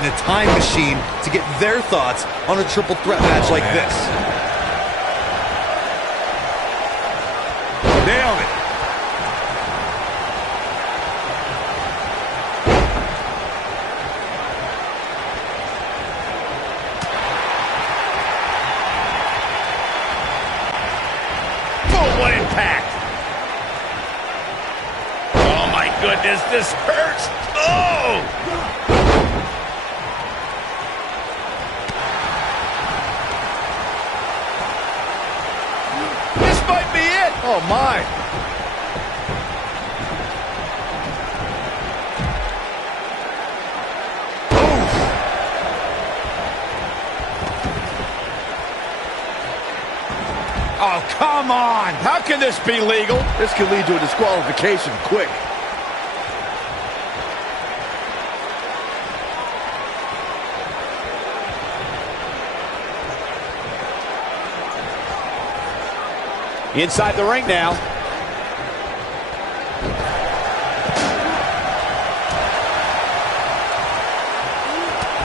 in a time machine to get their thoughts on a triple threat match like this. Nailed it. Boom, what impact. Oh my goodness, this hurts. Oh! This might be it. Oh my. Oh, come on! How can this be legal? This could lead to a disqualification quick. Inside the ring now.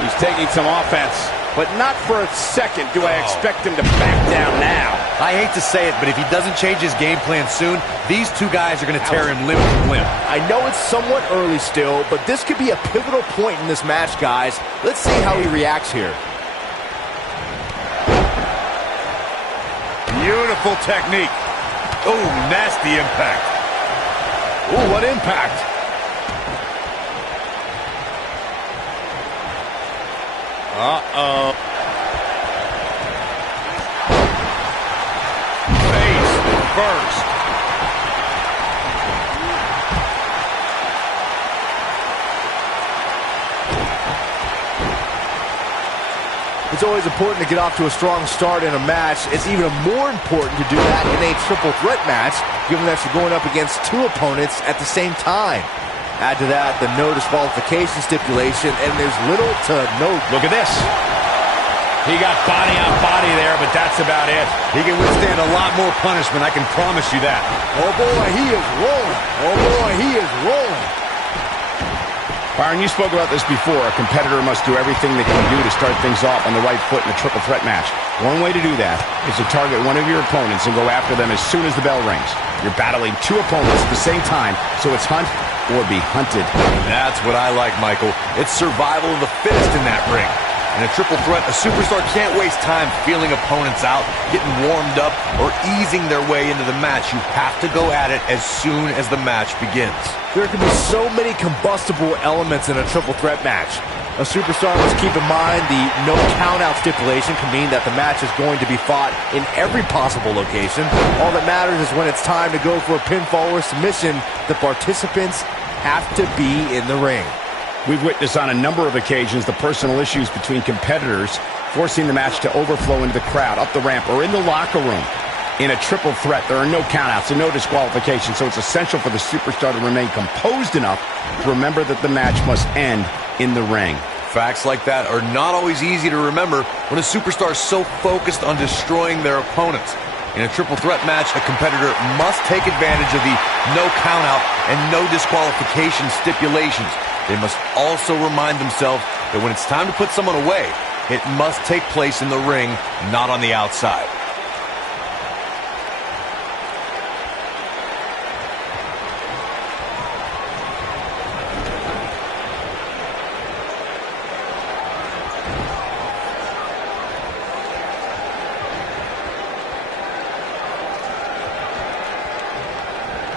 He's taking some offense, but not for a second do I expect him to back down now. I hate to say it, but if he doesn't change his game plan soon, these two guys are going to tear him limb from limb. I know it's somewhat early still, but this could be a pivotal point in this match, guys. Let's see how he reacts here. Beautiful technique. Oh, nasty impact. Oh, what impact. Uh-oh. Face first. It's always important to get off to a strong start in a match. It's even more important to do that in a triple threat match, given that you're going up against two opponents at the same time. Add to that the no disqualification stipulation, and there's little to no... Look at this. He got body on body there, but that's about it. He can withstand a lot more punishment, I can promise you that. Oh boy, he is rolling. Oh boy, he is rolling. Byron, you spoke about this before. A competitor must do everything they can do to start things off on the right foot in a triple threat match. One way to do that is to target one of your opponents and go after them as soon as the bell rings. You're battling two opponents at the same time, so it's hunt or be hunted. That's what I like, Michael. It's survival of the fittest in that ring. In a triple threat, a superstar can't waste time feeling opponents out, getting warmed up, or easing their way into the match. You have to go at it as soon as the match begins. There can be so many combustible elements in a triple threat match. A superstar must keep in mind the no count-out stipulation can mean that the match is going to be fought in every possible location. All that matters is when it's time to go for a pinfall or submission, the participants have to be in the ring. We've witnessed on a number of occasions the personal issues between competitors forcing the match to overflow into the crowd, up the ramp, or in the locker room. In a triple threat, there are no countouts and no disqualifications, so it's essential for the superstar to remain composed enough to remember that the match must end in the ring. Facts like that are not always easy to remember when a superstar is so focused on destroying their opponents. In a triple threat match, a competitor must take advantage of the no countout and no disqualification stipulations. They must also remind themselves that when it's time to put someone away, it must take place in the ring, not on the outside.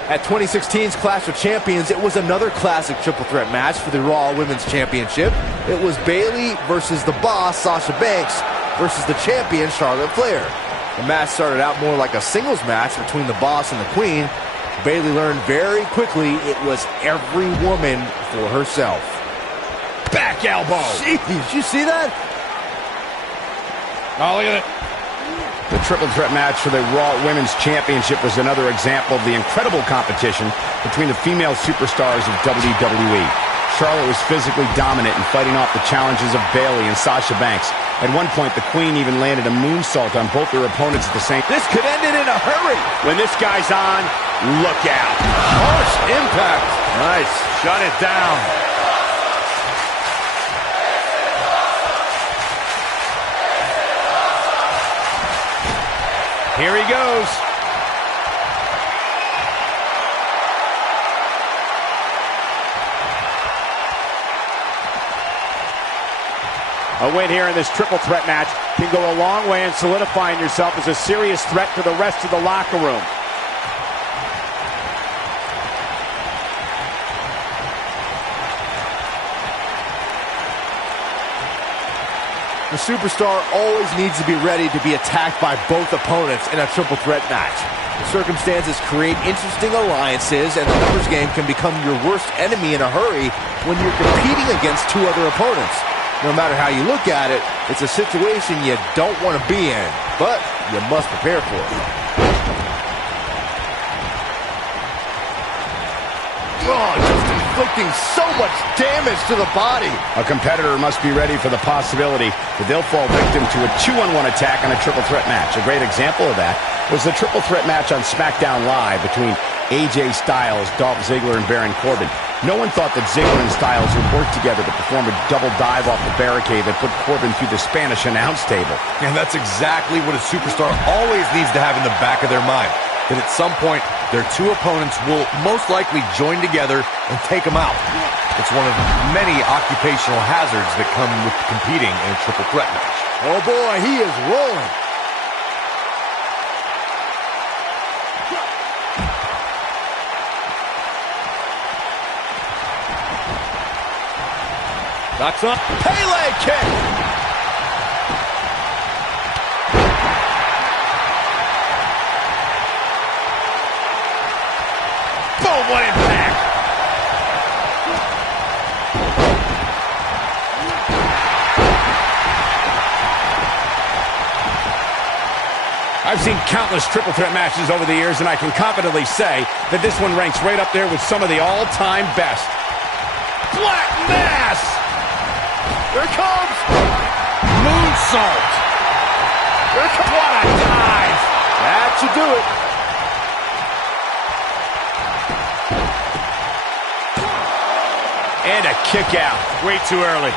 At 2016's Clash of Champions, it was another classic triple threat match for the Raw Women's Championship. It was Bayley versus the Boss, Sasha Banks, versus the champion, Charlotte Flair. The match started out more like a singles match between the Boss and the Queen. Bayley learned very quickly it was every woman for herself. Back elbow. Jeez, you see that? Oh, look at it. The triple threat match for the Raw Women's Championship was another example of the incredible competition between the female superstars of WWE. Charlotte was physically dominant in fighting off the challenges of Bayley and Sasha Banks. At one point, the Queen even landed a moonsault on both their opponents at the same time. This could end it in a hurry. When this guy's on, look out. Harsh impact. Nice. Shut it down. Here he goes. A win here in this triple threat match can go a long way in solidifying yourself as a serious threat to the rest of the locker room. The superstar always needs to be ready to be attacked by both opponents in a triple threat match. The circumstances create interesting alliances, and the numbers game can become your worst enemy in a hurry when you're competing against two other opponents. No matter how you look at it, it's a situation you don't want to be in, but you must prepare for it. Oh, just inflicting so much damage to the body. A competitor must be ready for the possibility that they'll fall victim to a 2-on-1 attack in a triple threat match. A great example of that was the triple threat match on SmackDown Live between AJ Styles, Dolph Ziggler, and Baron Corbin. No one thought that Ziggler and Styles would work together to perform a double dive off the barricade that put Corbin through the Spanish announce table. And that's exactly what a superstar always needs to have in the back of their mind. That at some point, their two opponents will most likely join together and take them out. It's one of many occupational hazards that come with competing in a triple threat match. Oh boy, he is rolling. Knocks up. Pele kick. Boom, what impact. I've seen countless triple threat matches over the years, and I can confidently say that this one ranks right up there with some of the all-time best. Black Mass! Here it comes! Moonsault! Here it comes! What a dive! That should do it. And a kick out. Way too early.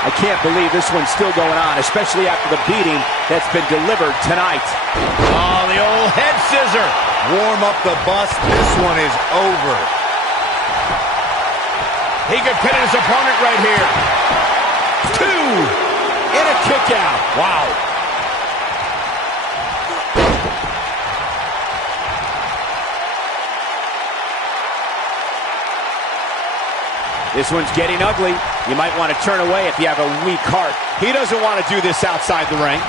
I can't believe this one's still going on, especially after the beating that's been delivered tonight. Oh, the old head scissor. Warm up the bus. This one is over. He could pin his opponent right here. 2. And a kick out. Wow. This one's getting ugly. You might want to turn away if you have a weak heart. He doesn't want to do this outside the ring.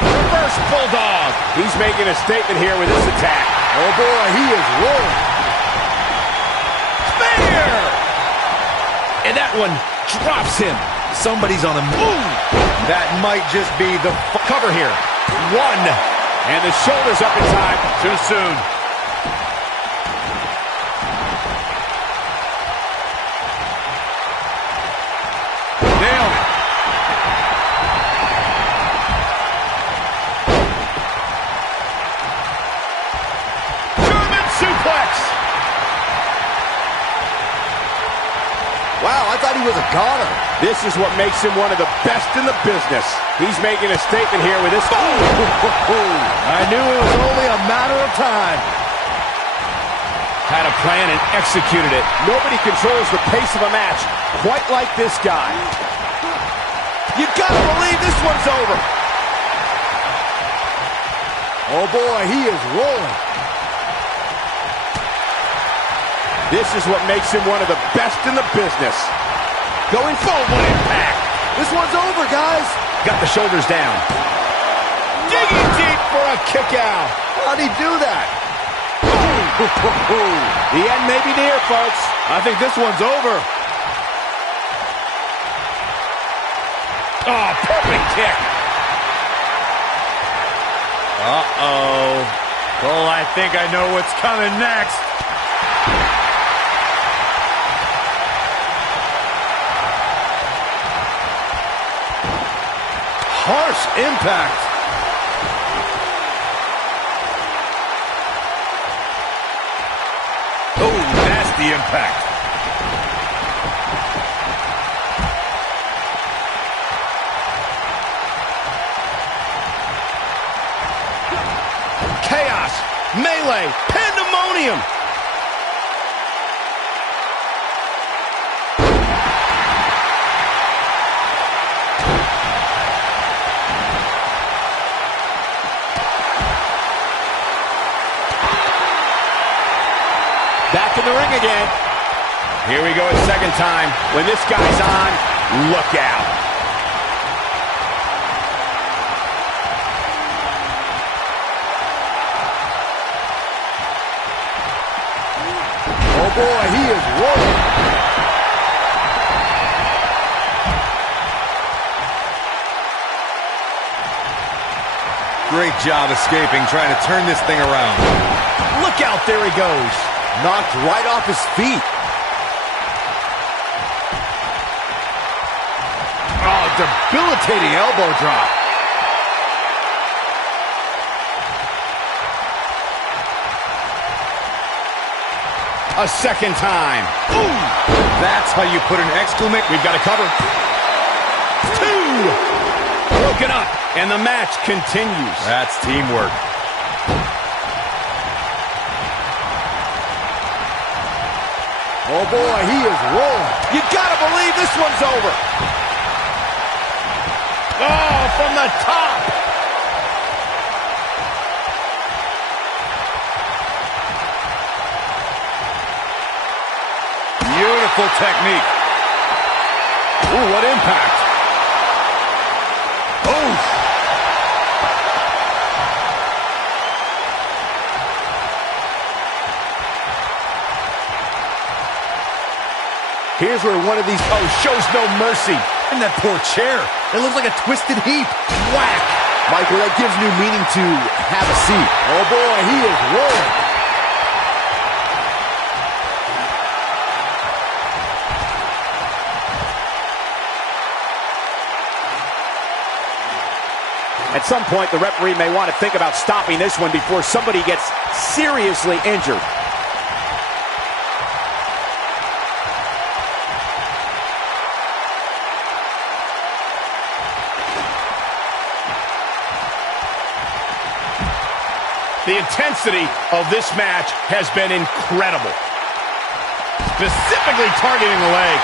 Reverse bulldog. He's making a statement here with this attack. Oh boy, he is rolling. Spear! And that one drops him. Somebody's on the move. That might just be the Cover here. 1. And the shoulders up in time. Too soon. Nailed it. German suplex. Wow, I thought he was a goner. This is what makes him one of the best in the business. He's making a statement here with this. I knew it was only a matter of time. Had a plan and executed it. Nobody controls the pace of a match quite like this guy. You gotta believe this one's over. Oh boy, he is rolling. This is what makes him one of the best in the business. Going full impact. This one's over, guys. Got the shoulders down. Digging deep for a kick out. How'd he do that? The end may be near, folks. I think this one's over. Oh, perfect kick. Uh-oh. Well, I think I know what's coming next. harsh impact. Oh, nasty impact. Chaos, melee, pandemonium. Back in the ring again. Here we go a second time. When this guy's on, look out. Oh boy, he is rolling. Great job escaping, trying to turn this thing around. Look out, there he goes. Knocked right off his feet. Oh, debilitating elbow drop. A second time. Ooh! That's how you put an exclamation. We've got a cover. 2. Broken up, and the match continues. That's teamwork. Oh boy, he is rolling. You gotta believe this one's over. Oh, from the top. Beautiful technique. Ooh, what impact. Oof. Here's where one of these shows no mercy. And that poor chair. It looks like a twisted heap. whack. Michael, that gives new meaning to have a seat. Oh boy, he is rolling. At some point, the referee may want to think about stopping this one before somebody gets seriously injured. The intensity of this match has been incredible. Specifically targeting the leg.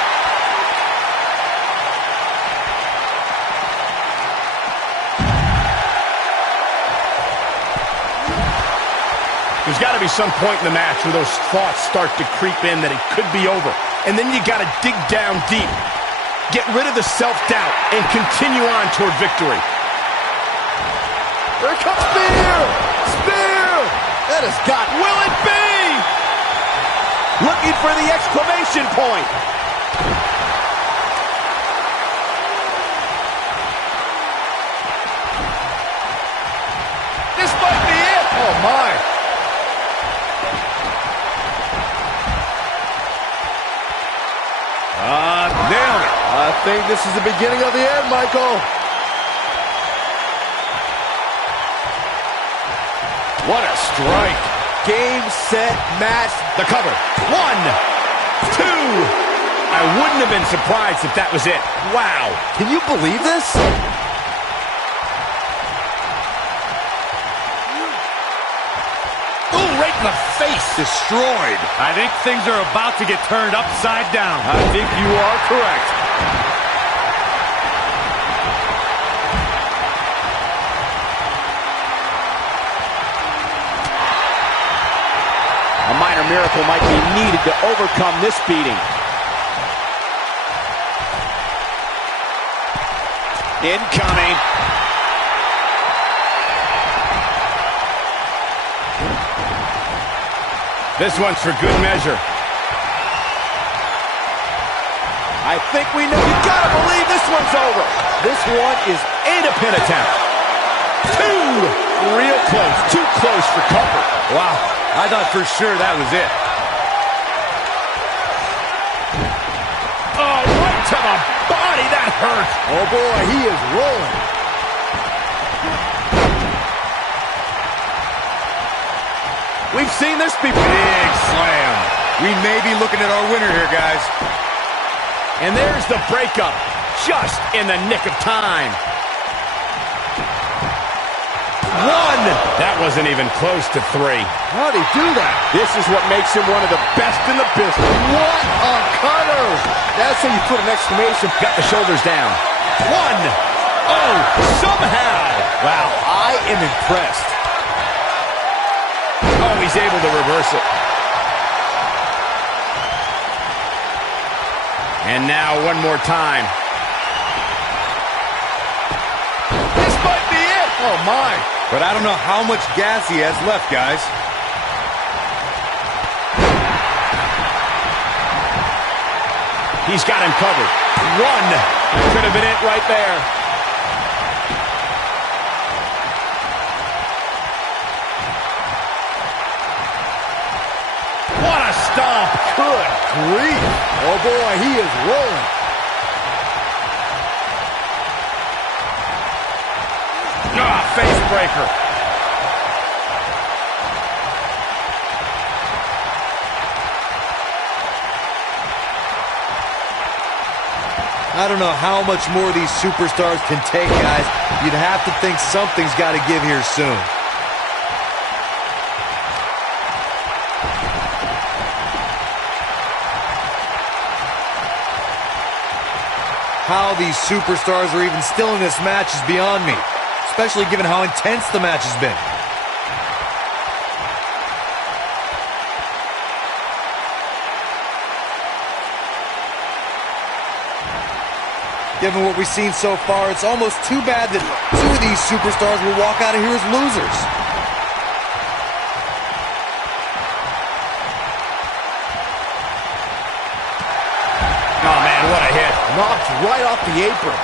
There's got to be some point in the match where those thoughts start to creep in that it could be over. And then you got to dig down deep. Get rid of the self-doubt and continue on toward victory. Here comes Spear! Spear! That has got... Will it be? Looking for the exclamation point. This might be it. Oh, my. Nailed it. I think this is the beginning of the end, Michael. What a strike. Game, set, match. The cover. 1, 2. I wouldn't have been surprised if that was it. Wow. Can you believe this? Ooh, right in the face. Destroyed. I think things are about to get turned upside down. I think you are correct. A minor miracle might be needed to overcome this beating. Incoming. This one's for good measure. I think we know. You gotta believe this one's over. This one is ain't a pin attempt. 2. Real close. Too close for comfort. Wow. I thought for sure that was it. Oh, right to the body. That hurt. Oh boy, he is rolling. We've seen this before. Big slam. We may be looking at our winner here, guys. And there's the breakup, just in the nick of time. One. That wasn't even close to three. How'd he do that? This is what makes him one of the best in the business. What a cutter! That's how you put an exclamation. Got the shoulders down. One. Oh, somehow. Wow, I am impressed. Oh, he's able to reverse it. And now one more time. This might be it. Oh, my. But I don't know how much gas he has left, guys. He's got him covered. One. That could have been it right there. What a stomp. Good grief. Oh, boy, he is rolling. Face breaker. I don't know how much more these superstars can take, guys. You'd have to think something's got to give here soon. How these superstars are even still in this match is beyond me, especially given how intense the match has been. Given what we've seen so far, it's almost too bad that two of these superstars will walk out of here as losers. Oh, man, what a hit. Knocked right off the apron.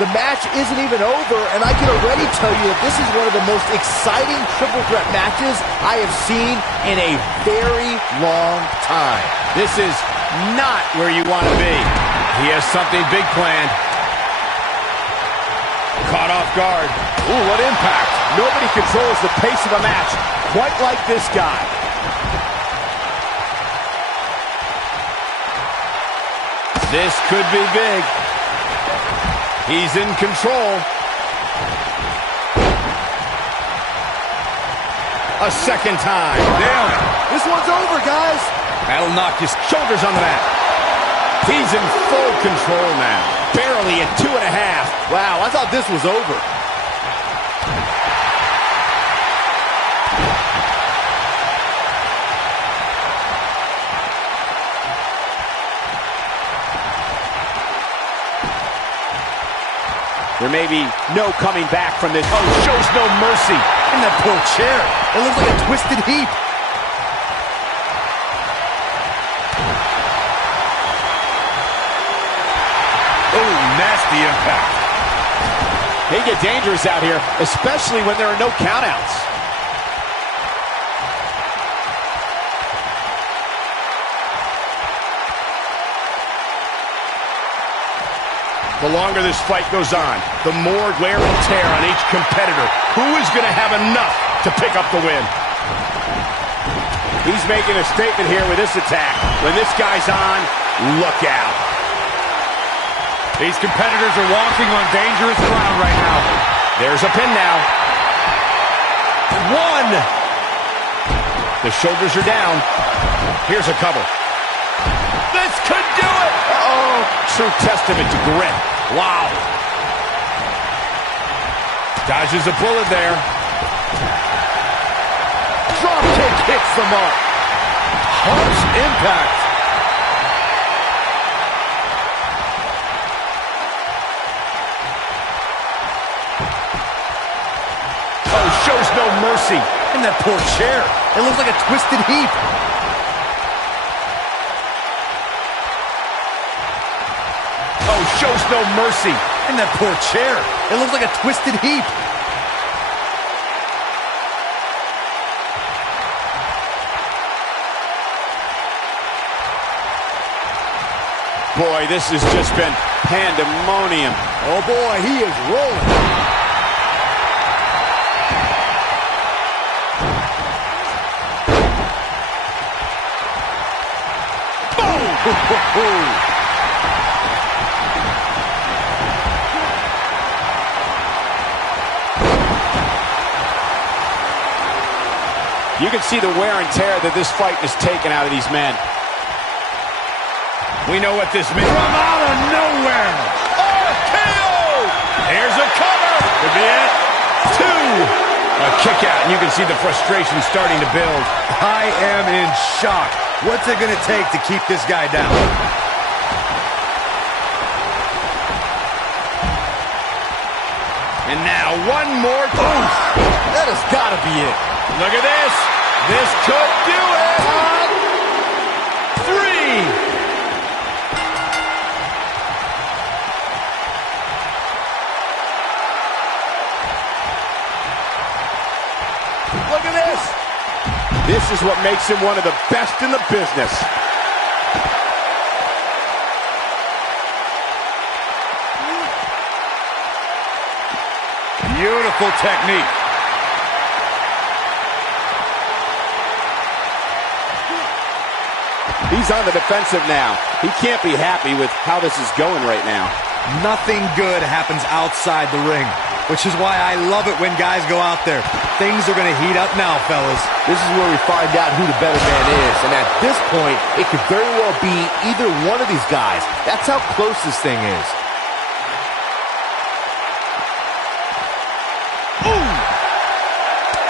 The match isn't even over, and I can already tell you that this is one of the most exciting triple threat matches I have seen in a very long time. This is not where you want to be. He has something big planned. Caught off guard. Ooh, what impact. Nobody controls the pace of a match quite like this guy. This could be big. He's in control. A second time. Damn it. This one's over, guys. That'll knock his shoulders on the mat. He's in full control now. Barely at 2.5. Wow, I thought this was over. There may be no coming back from this. Oh, shows no mercy. And that poor chair. It looks like a twisted heap. Oh, nasty impact. They get dangerous out here, especially when there are no countouts. The longer this fight goes on, the more wear and tear on each competitor. Who is going to have enough to pick up the win? He's making a statement here with this attack. When this guy's on, look out. These competitors are walking on dangerous ground right now. There's a pin now. One. The shoulders are down. Here's a cover. This could do it. Oh, true testament to grit. Wow. Dodges a bullet there. Drop kick hits the mark. Harsh impact. Oh, shows no mercy. And that poor chair. It looks like a twisted heap. Oh, shows no mercy. And that poor chair. It looks like a twisted heap. Boy, this has just been pandemonium. Oh boy, he is rolling. Boom! You can see the wear and tear that this fight has taken out of these men. We know what this means. From out of nowhere. RKO! Here's a cover. Could be it. 2. A kick out, and you can see the frustration starting to build. I am in shock. What's it going to take to keep this guy down? And now one more. Oof. That has got to be it. Look at this. This could do it. 3. Look at this. This is what makes him one of the best in the business. Beautiful technique. He's on the defensive now. He can't be happy with how this is going right now. Nothing good happens outside the ring, which is why I love it when guys go out there. Things are going to heat up now, fellas. This is where we find out who the better man is. And at this point, it could very well be either one of these guys. That's how close this thing is.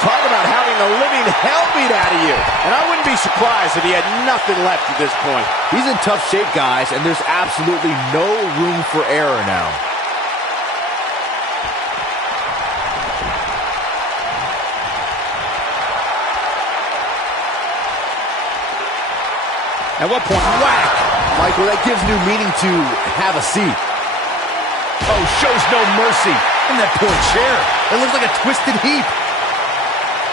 Talk about having the living hell beat out of you. And I wouldn't be surprised if he had nothing left at this point. He's in tough shape, guys, and there's absolutely no room for error now. At what point? Whack! Michael, that gives new meaning to have a seat. Oh, shows no mercy. And that poor chair. It looks like a twisted heap.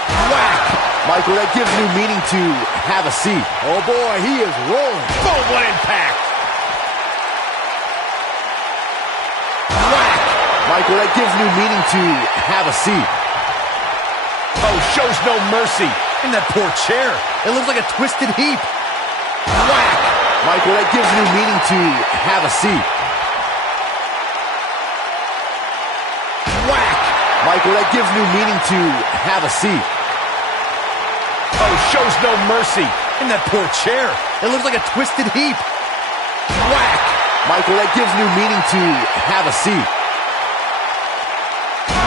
Whack! Michael, that gives new meaning to have a seat. Oh boy, he is rolling. Boom, what impact! Whack! Michael, that gives new meaning to have a seat. Oh, shows no mercy. And that poor chair. It looks like a twisted heap. Whack! Michael, that gives new meaning to have a seat. Whack! Michael, that gives new meaning to have a seat. Oh, shows no mercy. And that poor chair. It looks like a twisted heap. Whack! Michael, that gives new meaning to have a seat.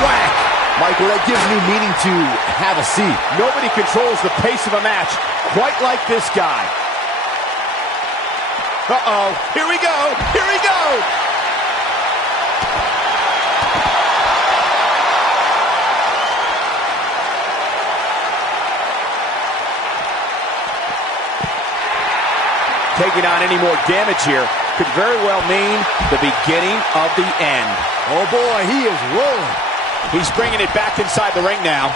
Whack! Michael, that gives new meaning to have a seat. Nobody controls the pace of a match quite like this guy. Uh-oh. Here we go. Here we go. Taking on any more damage here could very well mean the beginning of the end. Oh boy, he is rolling. He's bringing it back inside the ring now.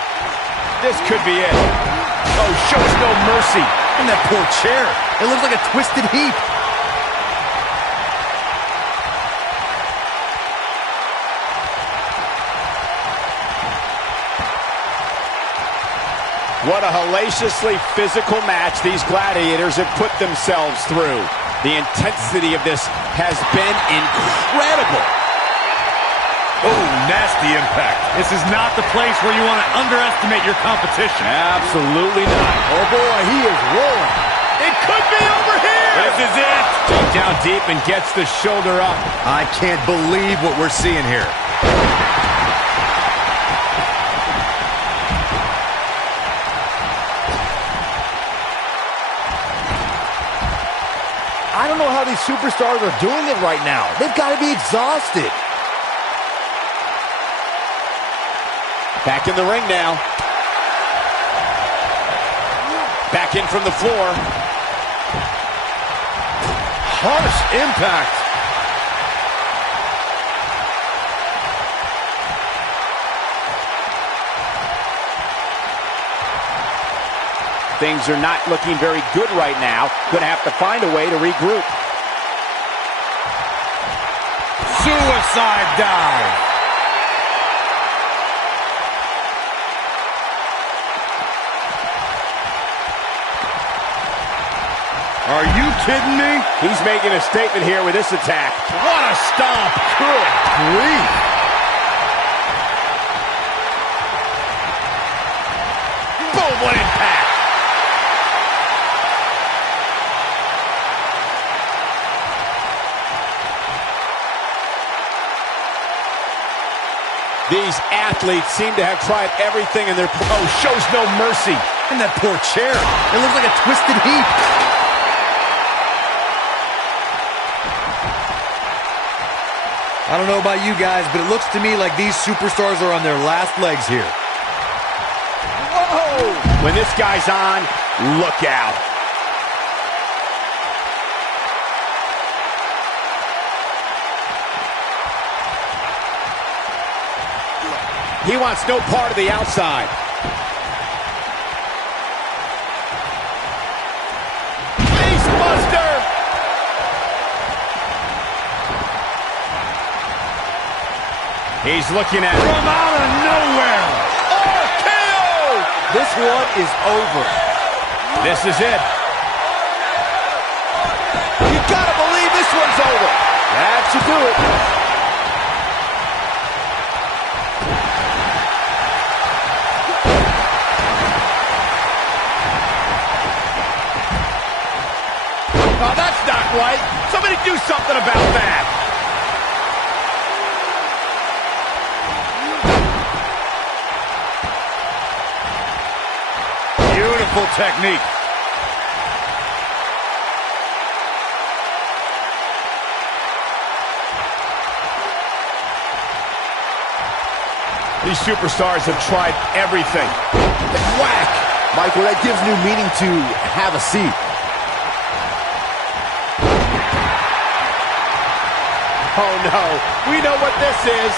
This could be it. Oh, shows no mercy. And that poor chair. It looks like a twisted heap. What a hellaciously physical match these gladiators have put themselves through. The intensity of this has been incredible. Oh, nasty impact. This is not the place where you want to underestimate your competition. Absolutely not. Oh boy, he is rolling. It could be over here. This is it. Take down deep and gets the shoulder up. I can't believe what we're seeing here. I don't know how these superstars are doing it right now. They've got to be exhausted. Back in the ring now. Back in from the floor. Harsh impact. Things are not looking very good right now. Gonna have to find a way to regroup. suicide dive. Are you kidding me? He's making a statement here with this attack. What a stomp. Good grief. Boom, what impact. These athletes seem to have tried everything in their... Oh, shows no mercy. And that poor chair. It looks like a twisted heap. I don't know about you guys, but it looks to me like these superstars are on their last legs here. Whoa! When this guy's on, look out. He wants no part of the outside. Face buster! He's looking at it. From out of nowhere. RKO! This one is over. This is it. You gotta believe this one's over. That should do it. Oh, that's not right. Somebody do something about that. Beautiful technique. These superstars have tried everything. Whack! Michael, that gives new meaning to have a seat. Oh, no. We know what this is.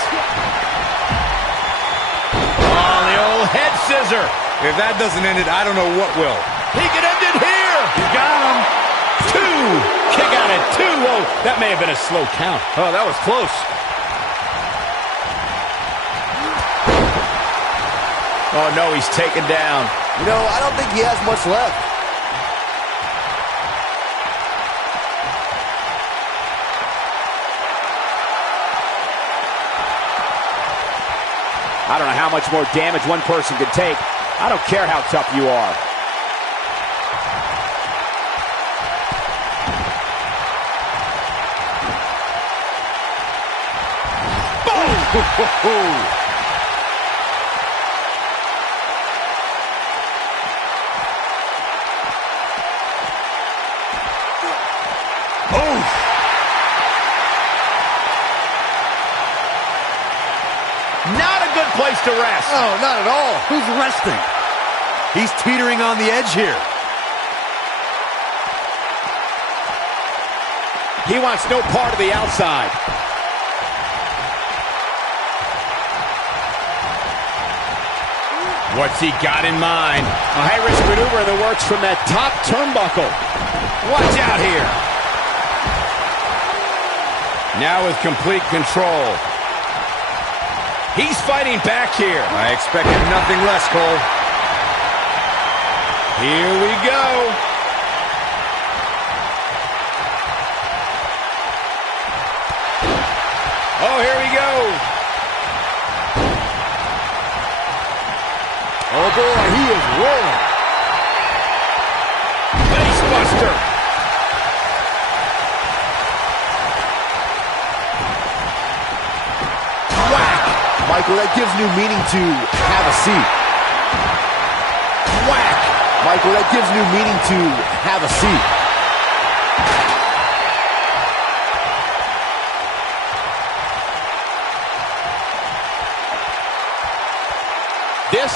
Oh, the old head scissor. If that doesn't end it, I don't know what will. He can end it here. You got him. 2. Kick out at 2. Whoa, that may have been a slow count. Oh, that was close. Oh, no, he's taken down. You know, I don't think he has much left. I don't know how much more damage one person could take. I don't care how tough you are. Boom! Not a good place to rest. Oh, not at all. Who's resting? He's teetering on the edge here. He wants no part of the outside. What's he got in mind? A high-risk maneuver in the works from that top turnbuckle. Watch out here. Now with complete control. He's fighting back here. I expected nothing less, Cole. Here we go. Oh, here we go. Oh boy, he is rolling. Face buster. Whack! Michael, that gives new meaning to have a seat. Whack! Michael, that gives new meaning to have a seat. This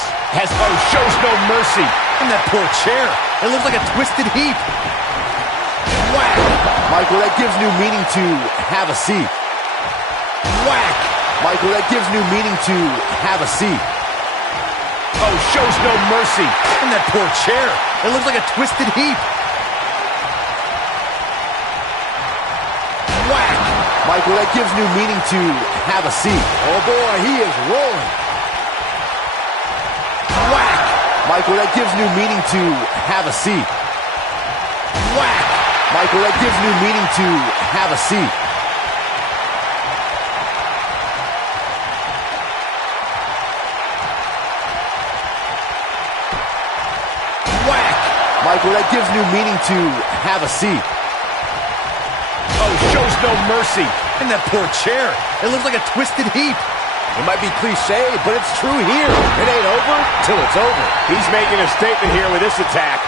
shows no mercy. And that poor chair. It looks like a twisted heap. Whack! Michael, that gives new meaning to have a seat. Whack! Michael, that gives new meaning to have a seat. Oh, shows no mercy. And that poor chair. It looks like a twisted heap. Whack! Michael, that gives new meaning to have a seat. Oh boy, he is rolling. Whack! Michael, that gives new meaning to have a seat. Whack! Michael, that gives new meaning to have a seat. Whack! Michael, that gives new meaning to have a seat. Oh, shows no mercy. And that poor chair. It looks like a twisted heap. It might be cliche, but it's true here. It ain't over till it's over. He's making a statement here with this attack.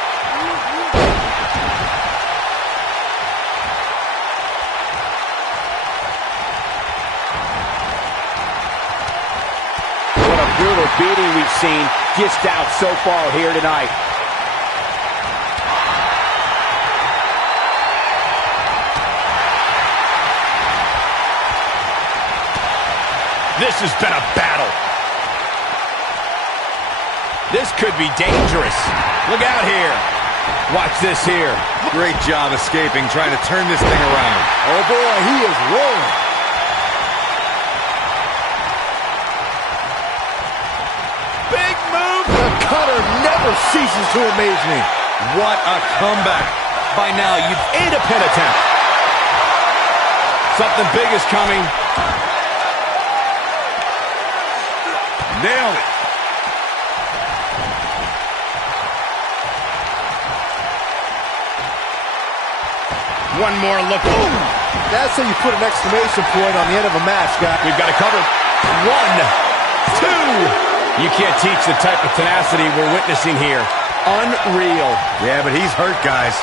What a brutal beating we've seen dished out so far here tonight. This has been a battle. This could be dangerous. Look out here. Watch this here. Great job escaping, trying to turn this thing around. Oh boy, he is rolling. Big move. The cutter never ceases to amaze me. What a comeback. By now, you'd And a pin attempt. Something big is coming. nail it. One more look. Boom! That's how you put an exclamation point on the end of a match, guys. We've got it covered. 1, 2. You can't teach the type of tenacity we're witnessing here. Unreal. Yeah, but he's hurt, guys.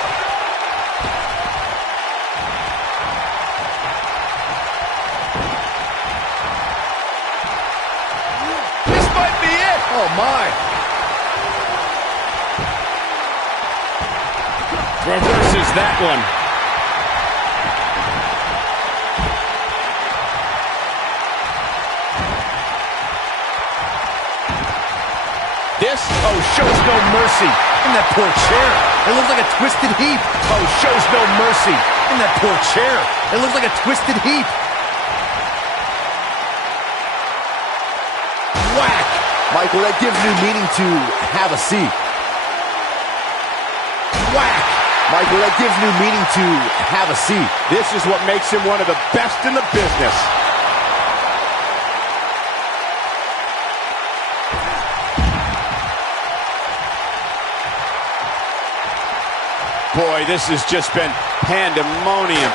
This might be it. Oh, my. Reverses that one. This, oh, shows no mercy. And that poor chair. It looks like a twisted heap. Oh, shows no mercy. And that poor chair. It looks like a twisted heap. Whack! Michael, that gives new meaning to have a seat. Whack! Michael, that gives new meaning to have a seat. This is what makes him one of the best in the business. Boy, this has just been pandemonium.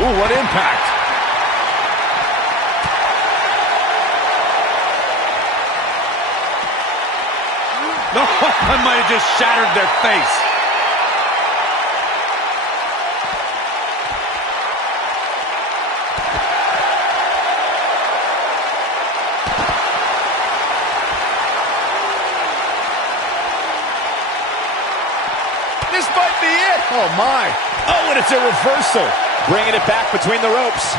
Ooh, what impact. No, I might have just shattered their face. This might be it. Oh, my. Oh, and it's a reversal. Bringing it back between the ropes.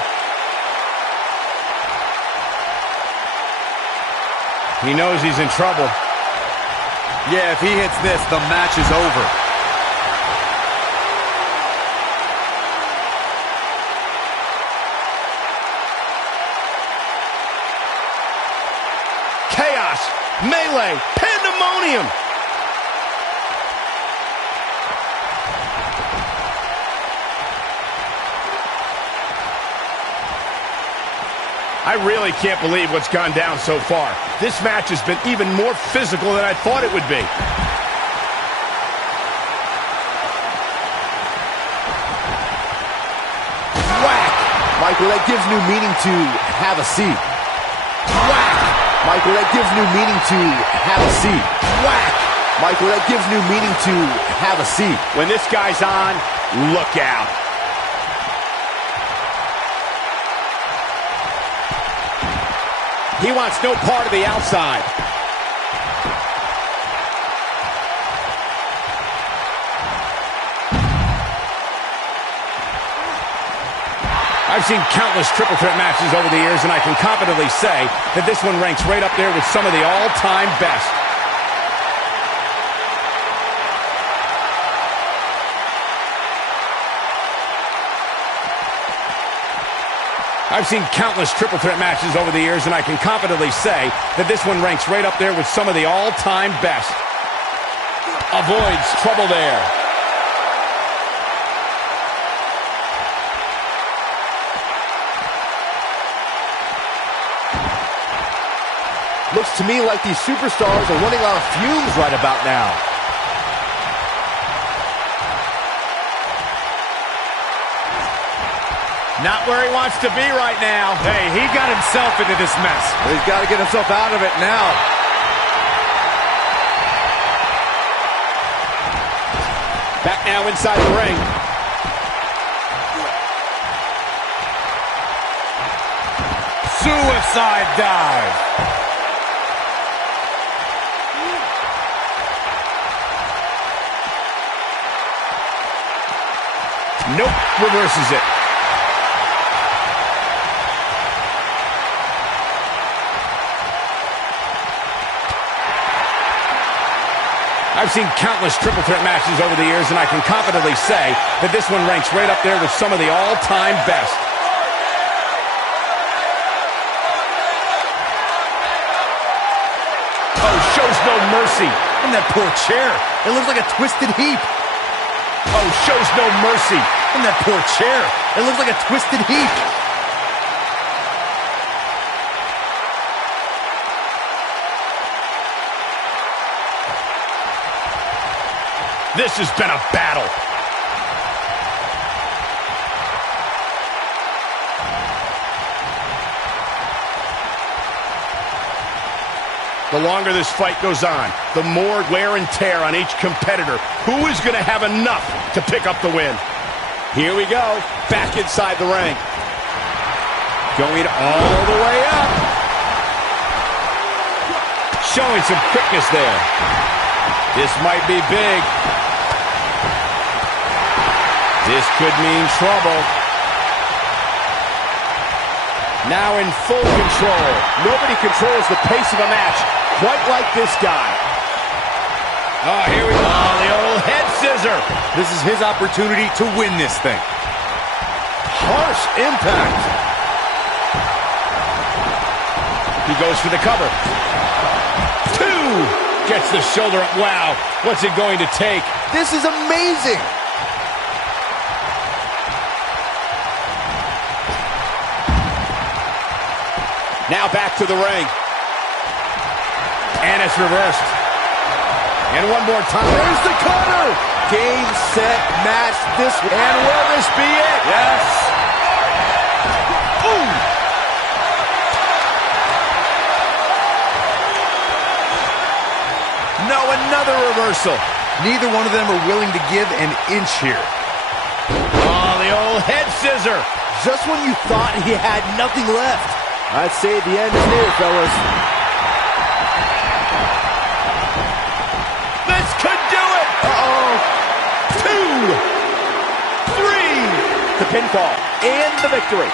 He knows he's in trouble. Yeah, if he hits this, the match is over. Chaos, melee, pandemonium. I really can't believe what's gone down so far. This match has been even more physical than I thought it would be. Whack! Michael, that gives new meaning to have a seat. Whack! Michael, that gives new meaning to have a seat. Whack! Michael, that gives new meaning to have a seat. When this guy's on, look out. He wants no part of the outside. I've seen countless triple threat matches over the years, and I can confidently say that this one ranks right up there with some of the all-time best. I've seen countless triple threat matches over the years, and I can confidently say that this one ranks right up there with some of the all-time best. Avoids trouble there. Looks to me like these superstars are running on fumes right about now. Not where he wants to be right now. Hey, he got himself into this mess. He's got to get himself out of it now. Back now inside the ring. Suicide dive. Nope, reverses it. I've seen countless triple threat matches over the years, and I can confidently say that this one ranks right up there with some of the all-time best. Oh, shows no mercy. And that poor chair. It looks like a twisted heap. Oh, shows no mercy. And that poor chair. It looks like a twisted heap. This has been a battle. The longer this fight goes on, the more wear and tear on each competitor. Who is going to have enough to pick up the win? Here we go, back inside the ring. Going all the way up. Showing some quickness there. This might be big. This could mean trouble. Now in full control. Nobody controls the pace of a match quite like this guy. Oh, here we go. Oh, the old head scissor. This is his opportunity to win this thing. Harsh impact. He goes for the cover. 2. Gets the shoulder up. Wow. What's it going to take? This is amazing. Now back to the ring. And it's reversed. And one more time. There's the cutter. Game, set, match. This. And will this be it? Yes. Boom. No, another reversal. Neither one of them are willing to give an inch here. Oh, the old head scissor. Just when you thought he had nothing left. I'd say the end is near, fellas. This could do it. Uh-oh. 2, 3. The pinfall and the victory.